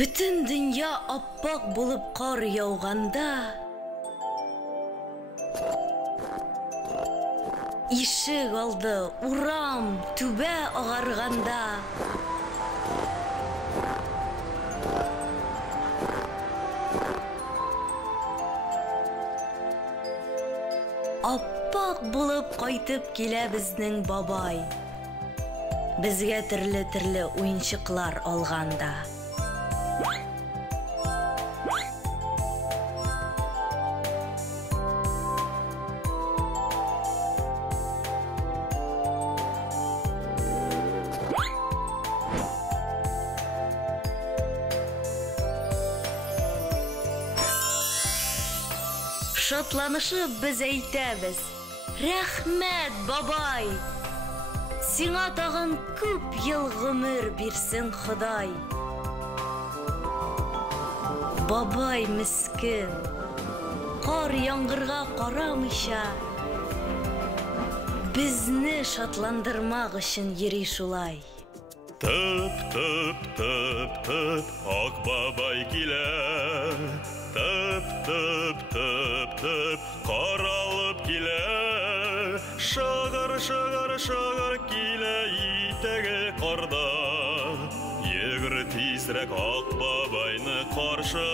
Bütün dünya appak bulup kar yağganda, ишек алды, урам, түбә агарганда, аппак булып кайтып килә безнең бабай. Безгә төрле уенчыклар алганда. Шатланышып без әйтәбез: рәхмәт, бабай! Сиңа тагын күп ел гомер бирсен Ходай. Бабай мискин, кар яңгырга карамыйча, безне шатландырмак өчен йөри шулай. Тып, ак бабай килә. Тып, каралып килә. Шыгыр килә итәге карда. Йөгер тизрәк ак бабайны каршы